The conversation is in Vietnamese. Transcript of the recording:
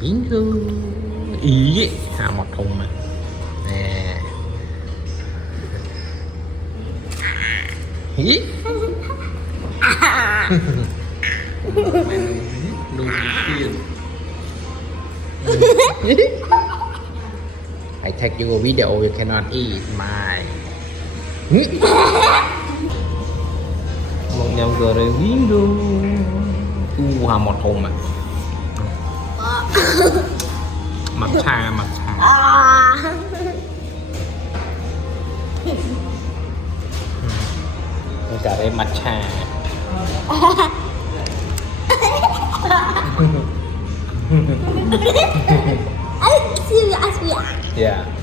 bingo ý một thùng mà nè ý đừng tiền I take you a video you cannot eat my một nhầm gờ rồi bingo một thùng mà mặt trà cả đây mặt trà Serious, yeah. yeah